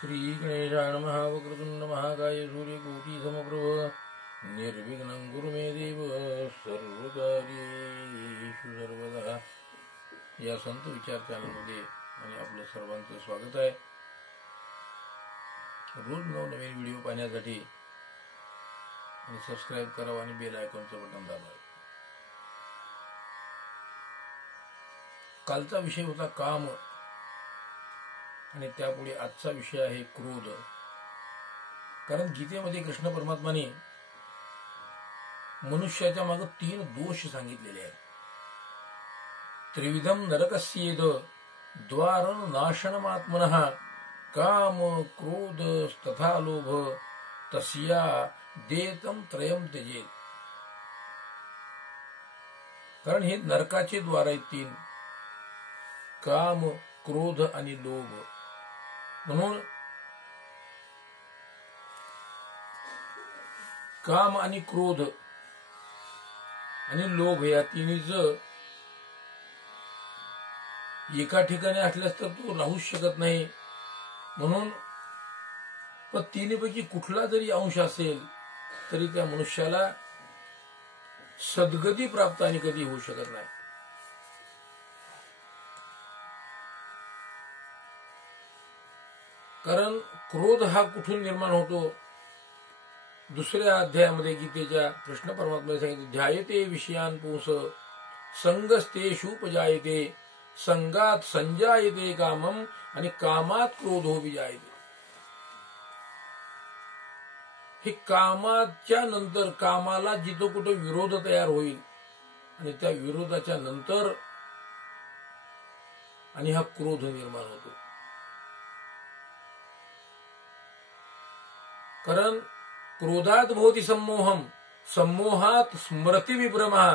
श्री गणेशाय नमः। वक्रतुंड महाकाय सूर्यकोटि समप्रभ निर्विघ्नं कुरु मे देव सर्वकार्येषु सर्वदा। या संत विचार चॅनलमध्ये आणि आपलं सर्वांचं स्वागत आहे। रोज नवनवीन व्हिडिओ पाहण्यासाठी आणि सबस्क्राईब करावं आणि बेल आयकॉनचं बटन दाबावं। कालचा विषय होता काम आणि त्यापुढे आजचा विषय आहे क्रोध। कारण गीतेमध्ये कृष्ण परमात्माने मनुष्याच्या मागे 3 दोष सांगितलेले आहेत। त्रिविधम नरकस्येद द्वारं नाशनमात्मनः काम क्रोध तथा लोभ तस्या देतम त्रयम त्यजेत। कारण हे नरकाचे द्वार आहेत 3, काम क्रोध आणि लोभ। म्हणून काम आणि क्रोध आणि लोभ या तिन्हीचं एका ठिकाणी असल्यास तर तो राहूच शकत नाही। म्हणून पण तिन्हीपैकी कुठला जरी अंश असेल तरी त्या मनुष्याला सद्गती प्राप्त आणि कधी होऊ शकत नाही। कारण क्रोध हा कुठून निर्माण होतो? दुसऱ्या अध्यायामध्ये गीतेच्या कृष्ण परमात्म्याने सांगितले, ध्यायते विषयान पुंस संगस्तेषुपजायते संगात संजायते कामम आणि कामात क्रोधो विजायते। हे कामाच्या नंतर कामाला जिथं कुठे विरोध तयार होईल आणि त्या विरोधाच्या नंतर आणि हा क्रोध निर्माण होतो। कारण क्रोधात भवति सम्मोहम सम्मोहात स्मृती विभ्रमः।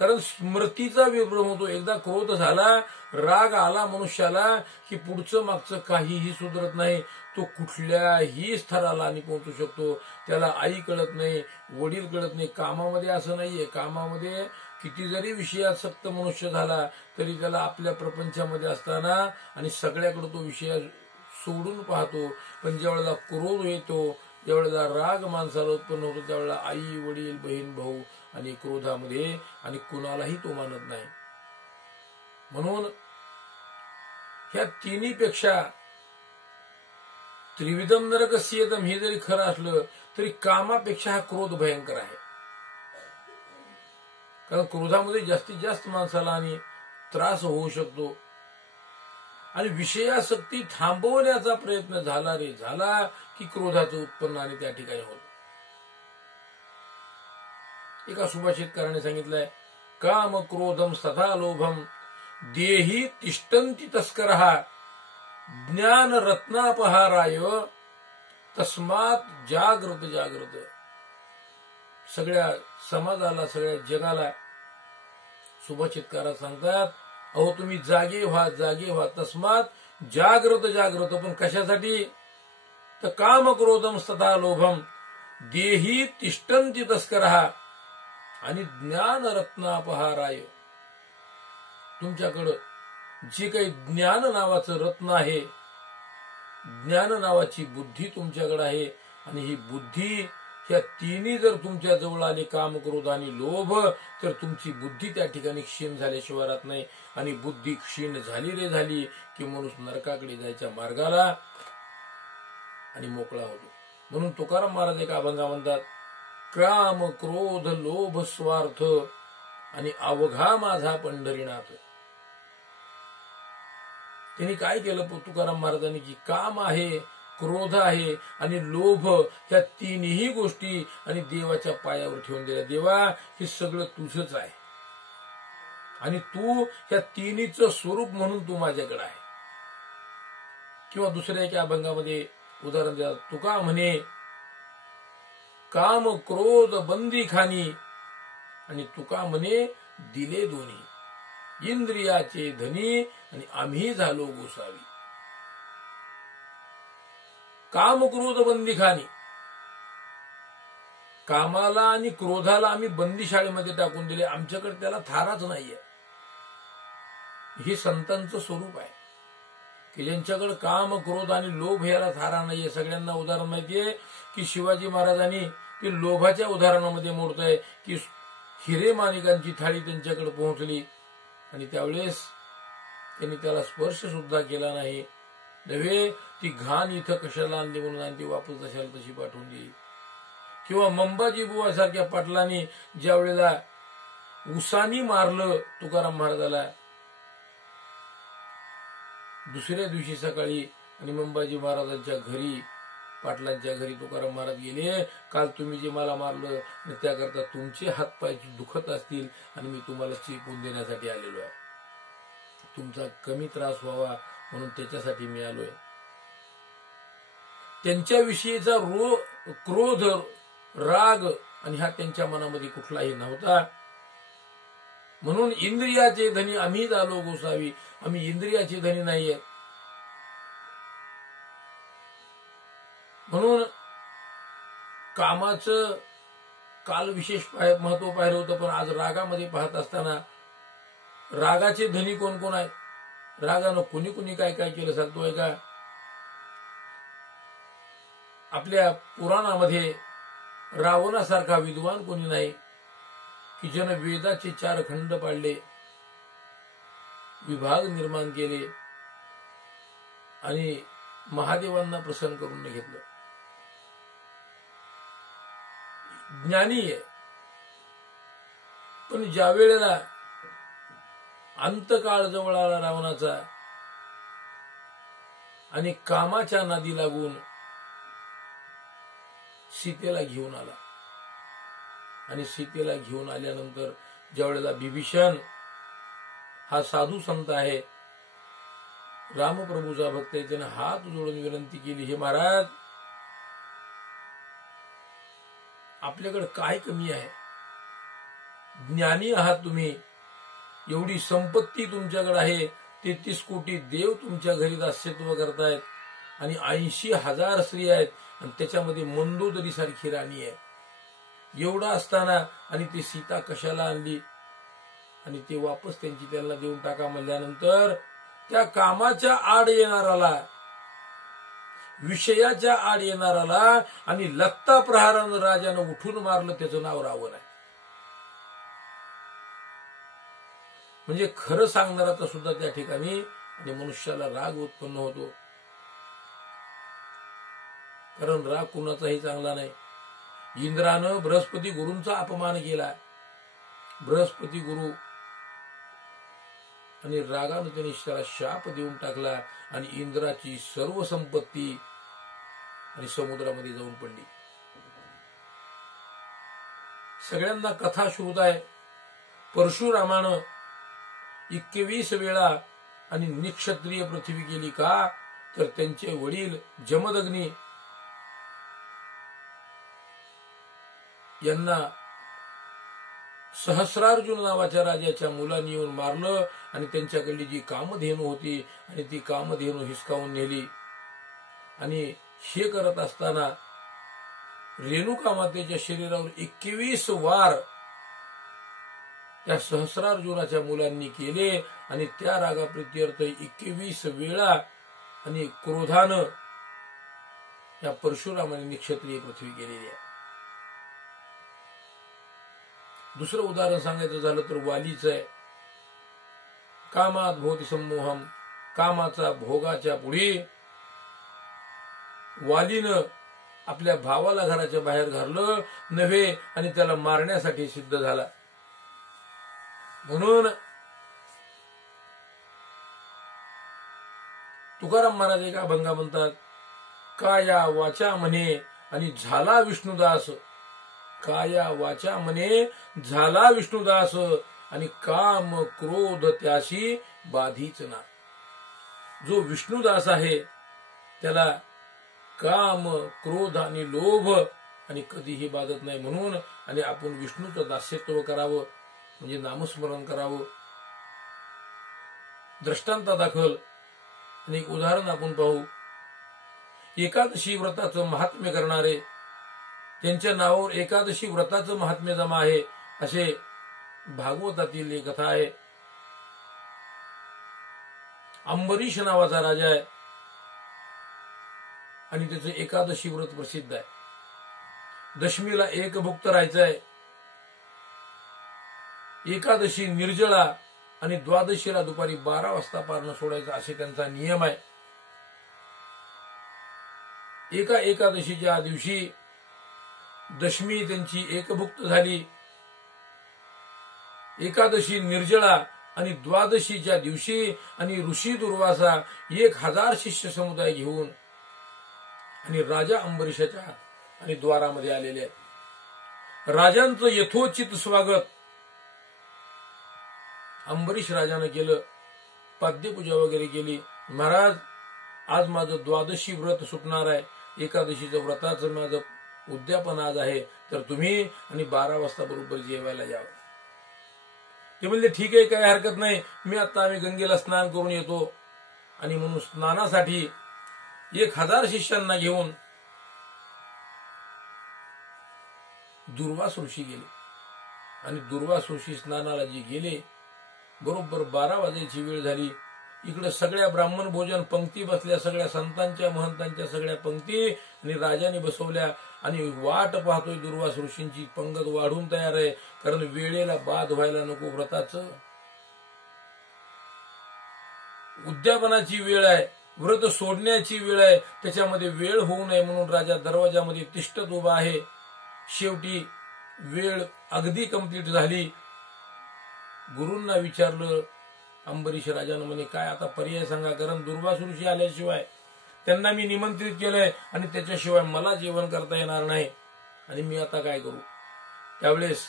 कारण स्मृतीचा विभ्रम होतो। एकदा क्रोध झाला, राग आला मनुष्याला की पुढचं मागचं काहीही सुधरत नाही। तो कुठल्याही स्तराला आणि पोहोचू शकतो। त्याला आई कळत नाही, वडील कळत नाही। कामामध्ये असं नाहीये, कामामध्ये किती जरी विषयासक्त मनुष्य झाला तरी त्याला आपल्या प्रपंचामध्ये असताना आणि सगळ्याकडे तो विषय सोडून पाहतो। पण ज्यावेळेला क्रोध येतो, ज्यावेळेला राग माणसाला उत्पन्न होतो, त्यावेळेला आई वडील बहीण भाऊ आणि क्रोधामध्ये आणि कुणालाही तो मानत नाही। म्हणून ह्या तिन्हीपेक्षा त्रिविधम नरकस्येदम हे जरी खरं असलं तरी कामापेक्षा हा क्रोध भयंकर आहे। कारण क्रोधामध्ये जास्तीत जास्त माणसाला आणि त्रास होऊ शकतो। आणि विषयासक्ती थांबवण्याचा प्रयत्न झाला की क्रोधाचं उत्पन्न आणि त्या ठिकाणी होतं। एका सुभाषितकाराने सांगितलंय, काम क्रोधम तथा लोभम देही तिष्ठन्ति तस्करः ज्ञान रत्नापहाराय तस्मात् जागृत जागृत। सगळ्या समाजाला, सगळ्या जगाला सुभाषितकार सांगतात, अहो तुम्ही जागे व्हा तस्मात जागृत जागृत। पण कशासाठी? तर काम क्रोधम तथा लोभम देही तिष्ठन्ति तस्करः आणि ज्ञान रत्नापहाराय। तुमच्याकडं जे काही ज्ञान नावाचं रत्न आहे, ज्ञान नावाची बुद्धी तुमच्याकडे आहे आणि ही बुद्धी ह्या तिन्ही जर तुमच्या जवळ आले, काम क्रोध आणि लोभ, तर तुमची बुद्धी त्या ठिकाणी क्षीण झाल्याशिवाय राहत नाही। आणि बुद्धी क्षीण झाली की माणूस नरकाकडे जायच्या मार्गाला आणि मोकळा होतो। म्हणून तुकाराम महाराज एका अभंगा म्हणतात, काम क्रोध लोभ स्वार्थ आणि अवघा माझा पंढरीनाथ। त्यांनी काय केलं तुकाराम महाराजांनी की काम आहे, क्रोध आहे आणि लोभ ह्या तिन्ही गोष्टी आणि देवाच्या पायावर ठेवून दिल्या। देवा हे सगळं तुझंच आहे आणि तू ह्या तिन्हीचं स्वरूप म्हणून तू माझ्याकडे आहे। किंवा दुसऱ्या एका अभंगामध्ये उदाहरण द्या, तुका म्हणे काम क्रोध बंदी खानी आणि तुका म्हणे दिले दोन्ही इंद्रियाचे धनी आणि आम्ही झालो गोसावी। काम क्रोध बंदी खानी, कामाला आणि क्रोधाला आम्ही बंदीशाळेमध्ये टाकून दिले, आमच्याकडे त्याला थाराच नाहीये। हे संतांचं स्वरूप आहे। की ज्यांच्याकडे काम, क्रोध आणि लोभ याला थारा नाहीये. सगळ्यांना उदाहरण माहितीये की शिवाजी महाराजांनी ते लोभाच्या उदाहरणामध्ये मोडत आहे की हिरे माणिकांची थाळी त्यांच्याकडे पोहोचली आणि त्यावेळेस त्यांनी त्याला स्पर्श सुद्धा केला नाही. नव्हे ती घाण इथं कशाला आणली म्हणून आणि ती वापस तशाला तशी पाठवून दिली. किंवा मंबाजी बुवा सारख्या पाटलांनी ज्या वेळेला उसानी मारलं तुकाराम महाराजाला, दुसऱ्या दिवशी सकाळी आणि मंबाजी महाराजांच्या घरी, पाटलांच्या घरी तुकाराम महाराज गेले, काल तुम्ही जे मला मारलं आणि त्याकरता तुमचे हातपाय दुखत असतील आणि मी तुम्हाला चेपून देण्यासाठी आलेलो आहे. तुमचा कमी त्रास व्हावा म्हणून त्याच्यासाठी मी आलोय. त्यांच्याविषयीचा क्रोध, राग आणि हा त्यांच्या मनामध्ये कुठलाही नव्हता. म्हणून इंद्रियाचे धनी आम्ही झालो गोसावी. आम्ही इंद्रियाचे धनी नाहीये. म्हणून कामाचं काल विशेष महत्व पाहिलं होतं, पण आज रागामध्ये पाहत असताना रागाचे धनी कोण कोण आहेत, रागानं कुणी कुणी काय काय केलं सांगतोय का. आपल्या पुराणामध्ये रावणासारखा विद्वान कोणी नाही की ज्यानं वेदाचे 4 खंड पाडले, विभाग निर्माण केले आणि महादेवांना प्रसन्न करून घेतलं. ज्ञानी आहे, पण ज्या वेळेला अंतकाळ जवळ आला रावणाचा आणि कामाच्या नादी लागून सीतेला घेऊन आला आणि सीतेला घेऊन आल्यानंतर ज्या वेळेला बिभीषण हा साधू संत आहे, रामप्रभूचा भक्त आहे, त्याने हात जोडून विनंती केली, हे महाराज आपल्याकडे काय कमी आहे, ज्ञानी आहात तुम्ही, एवढी संपत्ती तुमच्याकडे आहे, 33 कोटी देव तुमच्या घरी दास्यत्व करतायत आणि 80,000 स्त्री आहेत आणि त्याच्यामध्ये मंदोदरी सारखी राणी आहे. एवढा असताना आणि ती सीता कशाला आणली आणि ते वापस त्यांची त्यांना देऊन टाका म्हणल्यानंतर त्या कामाच्या आड येणाराला, विषयाच्या आड येणाराला आणि लत्ता प्रहारानं राजानं उठून मारलं, त्याचं नाव रावण आहे. म्हणजे खरं सांगणाराचा सुद्धा त्या ठिकाणी आणि मनुष्याला राग उत्पन्न होतो. कारण राग कुणाचाही चांगला नाही. इंद्रानं बृहस्पती गुरूंचा अपमान केला, बृहस्पती गुरु आणि रागानं त्यांनी त्याला शाप देऊन टाकला आणि इंद्राची सर्व संपत्ती आणि समुद्रामध्ये जाऊन पडली. सगळ्यांना कथा श्रुत आहे. परशुरामानं 21 वेळा आणि निक्षत्रिय पृथ्वी केली का, तर त्यांचे वडील जमदग्नी यांना सहस्रार्जुन नावाच्या राजाच्या मुलांनी येऊन मारलं आणि त्यांच्याकडली जी कामधेनू होती आणि ती कामधेनू हिसकावून नेली. आणि हे करत असताना रेणुका मातेच्या शरीरावर 21 वार त्या सहस्रार्जुनाच्या मुलांनी केले आणि त्या रागाप्रित्यर्थ 21 वेळा आणि क्रोधानं या परशुरामाने निक्षत्रिय पृथ्वी केलेली आहे. दुसरं उदाहरण सांगायचं झालं तर वालीचं आहे. कामात भोवती संमोहम, कामाचा भोगाच्या पुढे वालीनं आपल्या भावाला घराच्या बाहेर घाललं नव्हे आणि त्याला मारण्यासाठी सिद्ध झाला. म्हणून तुकाराम महाराज एका अभंगा म्हणतात, काया वाचा म्हणे आणि झाला विष्णुदास, काया वाचा म्हणे झाला विष्णुदास आणि काम क्रोध त्याशी बाधीच ना. जो विष्णुदास आहे त्याला काम, क्रोध आणि लोभ आणि कधीही बाधत नाही. म्हणून आणि आपण विष्णूचं दास्यत्व करावं म्हणजे नामस्मरण करावं. दृष्टांतादाखल आणि एक उदाहरण आपण पाहू. एकादशी व्रताचं महात्म्य करणारे, त्यांच्या नावावर एकादशी व्रताचं महात्म्य जमा आहे असे भागवतातील एक कथा आहे. अंबरीश नावाचा राजा आहे. आणि त्याचं एकादशी व्रत प्रसिद्ध आहे. दशमीला एकभुक्त राहायचंय, एकादशी निर्जळा आणि द्वादशीला दुपारी 12 वाजता पारणं सोडायचं असे त्यांचा नियम आहे. एका एकादशीच्या दिवशी दशमी त्यांची एकभुक्त झाली, एकादशी निर्जळा आणि द्वादशीच्या दिवशी आणि ऋषी दुर्वासा 1000 शिष्य समुदाय घेऊन आणि राजा अंबरीशाच्या आणि द्वारामध्ये आलेले आहेत. राजांचं यथोचित स्वागत अंबरीश राजानं केलं, पाद्यपूजा वगैरे केली. महाराज, आज माझं द्वादशी व्रत सुटणार आहे, एकादशीचं व्रताचं माझं उद्यापन आज आहे, तर तुम्ही आणि 12 वाजता बरोबर जेवायला यावं. ते म्हणले ठीक आहे, काही हरकत नाही, आम्ही गंगेला स्नान करून येतो. आणि म्हणून स्नानासाठी 1000 शिष्यांना घेऊन दुर्वास ऋषी गेले. आणि दुर्वास ऋषी स्नानाला जे गेले, बरोबर 12 वाजायची वेळ झाली. इकडे सगळ्या ब्राह्मण भोजन पंक्ती बसल्या, सगळ्या संतांच्या महंतांच्या सगळ्या पंक्ती आणि राजाने बसवल्या. आणि वाट पाहतोय दुर्वास ऋषींची, पंगत वाढून तयार आहे, कारण वेळेला बाद व्हायला नको. व्रताचं उद्यापनाची वेळ आहे, व्रत सोडण्याची वेळ आहे, त्याच्यामध्ये वेळ होऊ नये म्हणून राजा दरवाजामध्ये तिष्ठत उभा आहे. शेवटी वेळ अगदी कंप्लीट झाली. गुरूंना विचारलं अंबरीश राजानं, म्हणे काय आता पर्याय सांगा, कारण दुर्वास ऋषी आल्याशिवाय त्यांना मी निमंत्रित केलंय आणि त्याच्याशिवाय मला जेवण करता येणार नाही, आणि मी आता काय करू. त्यावेळेस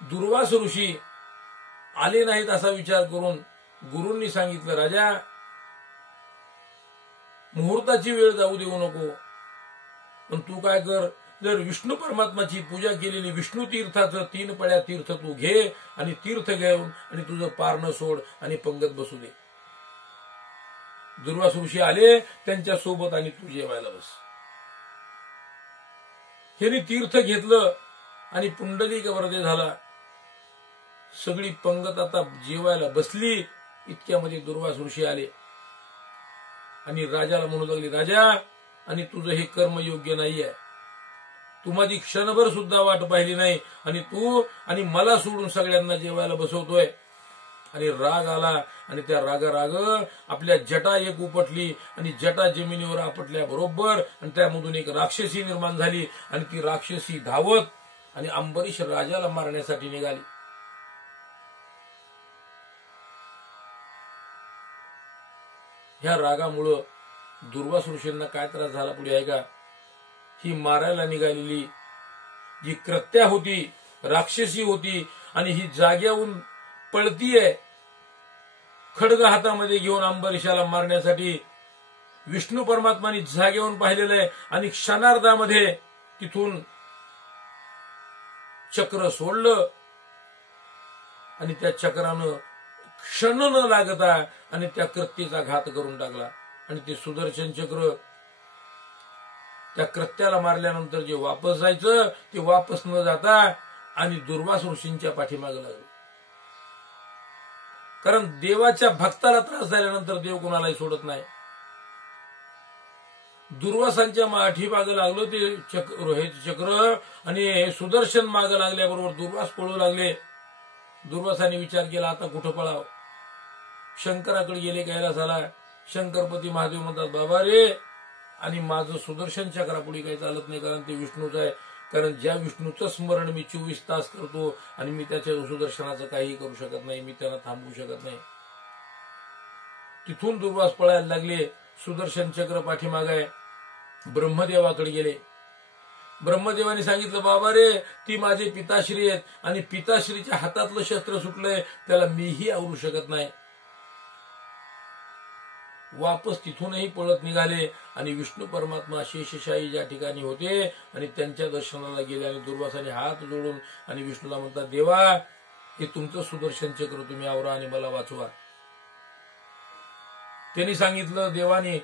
दुर्वास ऋषी आले नाहीत असा विचार करून गुरूंनी सांगितलं, राजा, मुहूर्ताची वेळ जाऊ देऊ नको, पण तू काय कर, जर विष्णू परमात्माची पूजा केलेली विष्णू तीर्थाचं 3 पळ्या तीर्थ तू घे आणि तीर्थ घेऊन आणि तुझं पारणं सोड आणि पंगत बसू दे. दुर्वास ऋषी आले त्यांच्या सोबत आणि तू जेवायला बस. त्यांनी तीर्थ घेतलं आणि पुंडलिक वरदे झाला. सगळी पंगत आता जेवायला बसली. इतक्यामध्ये दुर्वास ऋषी आले आणि राजाला म्हणू लागले, राजा, आणि तुझं हे कर्म योग्य नाहीये, तू माझी क्षणभर सुद्धा वाट पाहिली नाही आणि तू आणि मला सोडून सगळ्यांना जेवायला बसवतोय. आणि राग आला आणि त्या राग आपल्या जटा एक उपटली आणि जटा जमिनीवर आपटल्या बरोबर आणि त्यामधून एक राक्षसी निर्माण झाली आणि ती राक्षसी धावत आणि अंबरीश राजाला मारण्यासाठी निघाली. ह्या रागामुळं दुर्वास ऋषींना काय त्रास झाला पुढे आहे का, ही मारायला निघालेली जी कृत्या होती, राक्षसी होती, आणि ही जाग्याहून पळतीये खड्ग हातामध्ये घेऊन अंबरीशाला मारण्यासाठी. विष्णू परमात्माने जागेवरून पाहिलेलं आहे आणि क्षणार्धामध्ये तिथून चक्र सोडलं आणि त्या चक्रानं क्षण न लागता आणि त्या कृत्येचा घात करून टाकला. आणि ते सुदर्शन चक्र त्या कृत्याला मारल्यानंतर जे वापस जायचं ते वापस न जाता आणि दुर्वास ऋषींच्या पाठीमागे लागलं. कारण देवाच्या भक्ताला त्रास झाल्यानंतर देव कोणालाही सोडत नाही. दुर्वासांच्या पाठीमागे लागलं ते चक्र आणि हे सुदर्शन मागे लागल्याबरोबर दुर्वास पळू लागले. दुर्वासाने विचार केला, आता कुठं पळाव. शंकराकडे गेले कैलासाला. शंकरपती महादेव म्हणतात, बाबा रे, आणि माझं सुदर्शन चक्रापुढे काही चालत नाही, कारण ते विष्णूचं आहे. कारण ज्या विष्णूचं स्मरण मी 24 तास करतो आणि मी त्याच्या सुदर्शनाचं काही करू शकत नाही, मी त्यांना थांबवू शकत नाही. तिथून दुर्वास पळायला लागले. सुदर्शन चक्र पाठीमागे ब्रह्मदेवाकडे गेले. ब्रह्मदेवाने सांगितलं, बाबा रे, ती माझे पिताश्री आहेत आणि पिताश्रीच्या हातातलं शस्त्र सुटलंय, त्याला मीही आवरू शकत नाही. वापस तिथूनही पळत निघाले आणि विष्णू परमात्मा शेषशाही ज्या ठिकाणी होते आणि त्यांच्या दर्शनाला गेले आणि दुर्वासाने हात जोडून आणि विष्णूला म्हणतात, देवा, हे तुमचं सुदर्शन चक्र तुम्ही आवरा आणि मला वाचवा. त्यांनी सांगितलं, देवाने,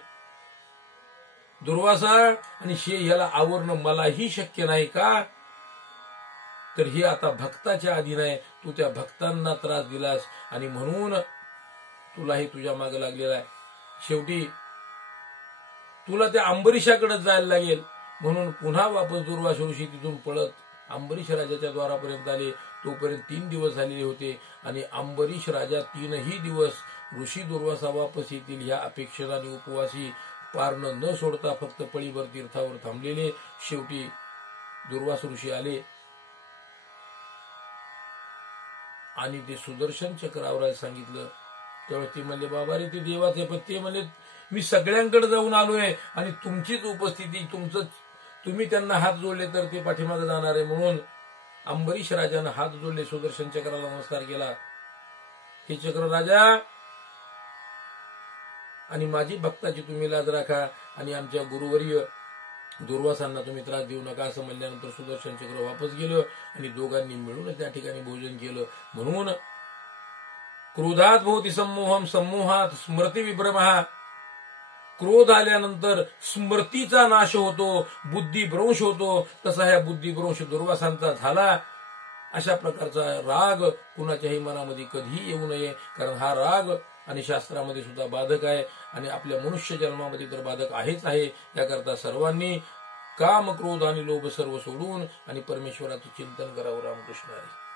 दुर्वासा आणि ह्याला आवरणं मलाही शक्य नाही का, तर हे आता भक्ताच्या अधीन आहे. तू त्या भक्तांना त्रास दिलास आणि म्हणून तुलाही तुझ्या मागे लागलेला आहे. शेवटी तुला त्या अंबरीशाकडे जायला लागेल. म्हणून पुन्हा वापस दुर्वासा ऋषी तिथून पळत अंबरीश राजाच्या द्वारापर्यंत आले. तोपर्यंत 3 दिवस झालेले होते आणि अंबरीश राजा 3ही दिवस ऋषी दुर्वासा वापस येतील ह्या अपेक्षेने आणि उपवासी पारणं न सोडता फक्त पळीभर तीर्थावर थांबलेले. शेवटी दुर्वास ऋषी आले आणि ते सुदर्शन चक्रावर सांगितलं. त्यावेळेस ते म्हणले, बाबा रे ते देवाचे, पण ते म्हणले मी सगळ्यांकडे जाऊन आलोय आणि तुमचीच उपस्थिती, तुम्ही त्यांना हात जोडले तर ते पाठीमागे जाणार आहे. म्हणून अंबरीश राजानं हात जोडले, सुदर्शन चक्राला नमस्कार केला. हे चक्र राजा आणि माझी भक्ताची तुम्ही लाज राखा आणि आमच्या गुरुवर्य दुर्वासांना तुम्ही त्रास देऊ नका असं म्हणल्यानंतर सुदर्शन चक्र वापस गेलं आणि दोघांनी मिळून त्या ठिकाणी भोजन केलं. म्हणून क्रोधात भवती सम्मोहम, सम्मोहात स्मृती विभ्रमः. क्रोध आल्यानंतर स्मृतीचा नाश होतो, बुद्धिभ्रंश होतो. तसा ह्या बुद्धिभ्रंश दुर्वासांचा झाला. अशा प्रकारचा राग कुणाच्याही मनामध्ये कधीही येऊ नये, कारण हा राग आणि शास्त्रामध्ये सुद्धा बाधक आहे आणि आपल्या मनुष्य जन्मामध्ये तर बाधक आहेच आहे. याकरता सर्वांनी काम, क्रोध आणि लोभ सर्व सोडून आणि परमेश्वराचं चिंतन करावं. रामकृष्ण हरी.